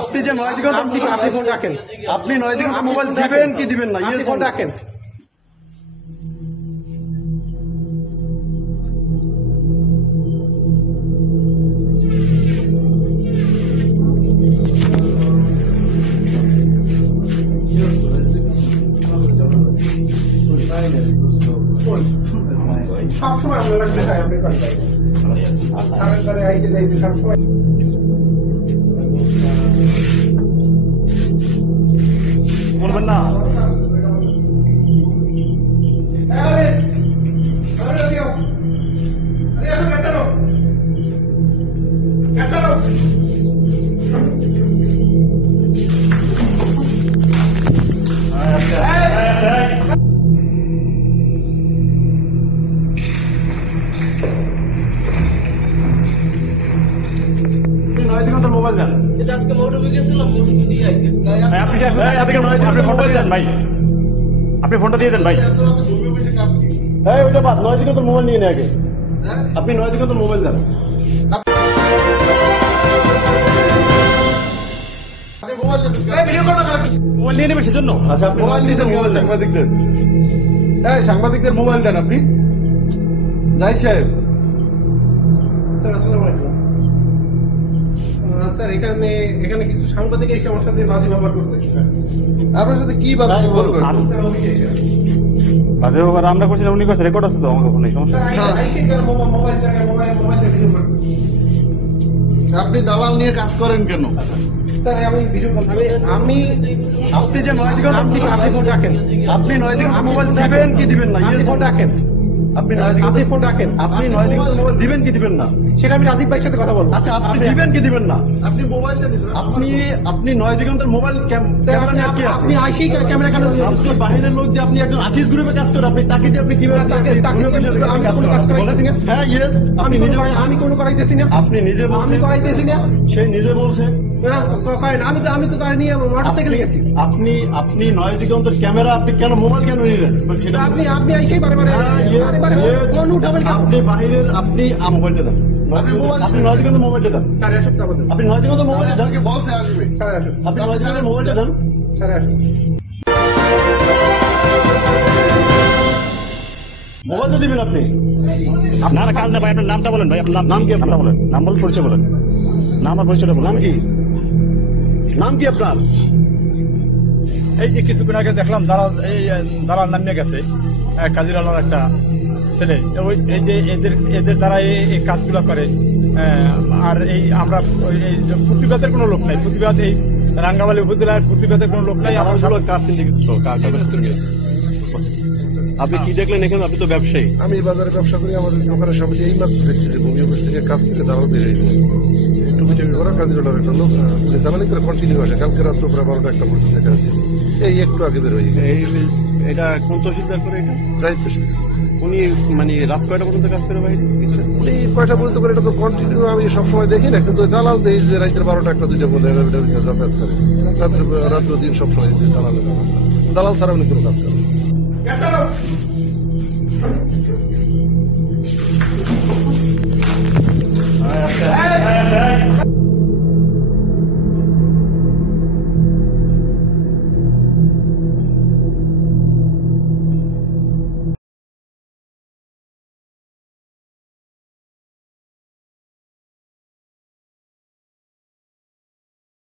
আপনি যে নয় দিগন্ত আপনি ফোন রাখেন, আপনি নয় দিগন্ত মোবাইল দিবেন কি দিবেন না? ইয়ে ফোন রাখেন। সবসময় আমরা লাগবে আপনি সবসময় বলবেন না। মোবাইল দেন। আজকে মোটরবে গেছিলাম, মোটরবে দিয়ে আইছে। আপনি ফোনটা দিয়ে দেন ভাই, আপনি ফোনটা দিয়ে দেন ভাই। ওইটা বাদ, নয় দিগন্ত মোবাইল নিয়ে নেই আগে। আপনি নয় দিগন্ত মোবাইল দেন। মোবাইল নিয়ে নেবে সেজন্য। আচ্ছা, আপনি মোবাইল নিয়েছেন, মোবাইল সাংবাদিকদের। সাংবাদিকদের মোবাইল দেন আপনি। যাই সাহেব। স্যার আসসালামু আলাইকুম। স্যার এখানে কিছু সাংবাদিক এসে আমার সাথে বাজে ব্যবহার করতেছে। আপনার সাথে কি বাজে ব্যবহার করছেন? বাজে ব্যবহার আমরা করছি না, উনি করছে, রেকর্ড আছে তো আমাকে ফোনে, সমস্যা নেই। আপনি দালাল নিয়ে কাজ করেন কেন? আমি ভিডিও কল আপনি যে নয় দিগন্ত আপনি ফোন রাখেন, আপনি নয় দিগন্ত মোবাইল দিবেন কি দিবেন না? ইয়ে ফোন রাখেন। আপনি ফোন রাখেন, আপনি নয় দিগন্ত মোবাইল দিবেন কি দিবেন না? সেটা আমি রাজীব ভাইয়ের সাথে কথা বলবো। আচ্ছা, আপনি দিবেন কি দিবেন না? আপনি মোবাইলটা আপনি নয় দিগন্তের মোবাইল আপনি আইসেই ক্যামেরা কেন? আপনি বাহিরের লোক দিয়ে, আপনি একজন আকিস গ্রুপে কাজ করেন, আপনি তাকে দিয়ে আপনি কিভাবে আমি কোনো কাজ করাইতেছি না। হ্যাঁ, ইয়েস, আমি কোনো করাইতেছি না। আপনি নিজে আমি করাইতেছি না। সে নিজে বলছে। আমি তো তার নিয়ে মোটরসাইকেল গেছি। আপনি নয় দিগন্তের ক্যামেরা, আপনি কেন মোবাইল কেন নিলেন? সেটা আপনি আইসেই বারে ফোন উঠাবেন। আপনি বাহিরের, আপনি মোবাইলটা দেন। আপনি নয় দিগন্তের মোবাইলটা দেন। স্যার আসুন, আপনি নয় দিগন্তের মোবাইলটা দেন। বলছে আসবে। স্যার আসুন, আপনি নয় দিগন্তের মোবাইলটা দেন। স্যার আসুন। মোবাইল তো দিবেন আপনি। না না, কাজ না ভাই, আপনার নামটা বলেন ভাই। আপনার নাম কি? আপনার বলেন, নাম বলেন, পরিচয় বলেন। নাম আর পরিচয়টা বলেন। নাম কি? নাম কি আপনার? এই যে কিছুক্ষণ আগে দেখলাম দালাল নামিয়ে গেছে, কাজির আলার একটা ছেলে। এই যে এদের দ্বারা এই কাজগুলো করে। আর এই আমরা এই প্রতিবাদের কোনো লোক নাই, প্রতিবাদ এই রাঙ্গামালী উপজেলার প্রতিবাদের কোনো লোক নাই। আমার কার সিন্ডিকেট? আপনি কি দেখলেন এখানে? আপনি তো ব্যবসায়ী। আমি বাজারে ব্যবসা করি, আমাদের দোকানের সামনে এই মাত্র দেখছি যে ভূমি অফিস থেকে কাজ পেলে দালাল বেরিয়েছে। টুপি করা কাজের একটা লোক দালালি করে কন্টিনিউ আসে। কালকে রাত্র প্রায় 12টা 1টা পর্যন্ত দেখা আছে। এই একটু আগে বের হয়ে গেছে। এটা কোন তহসিলদার করে? এটা যাইতে উনি মানে রাত কয়টা পর্যন্ত কাজ করে ভাই? উনি কয়টা পর্যন্ত করে এটা তো কন্টিনিউ আমি সবসময় দেখি না, কিন্তু দালাল দেই যে রাতের 12টা 1টা 2টা বলে যাতায়াত করে। রাত্র দিন সবসময় দালাল ছাড়া উনি কোনো কাজ করে।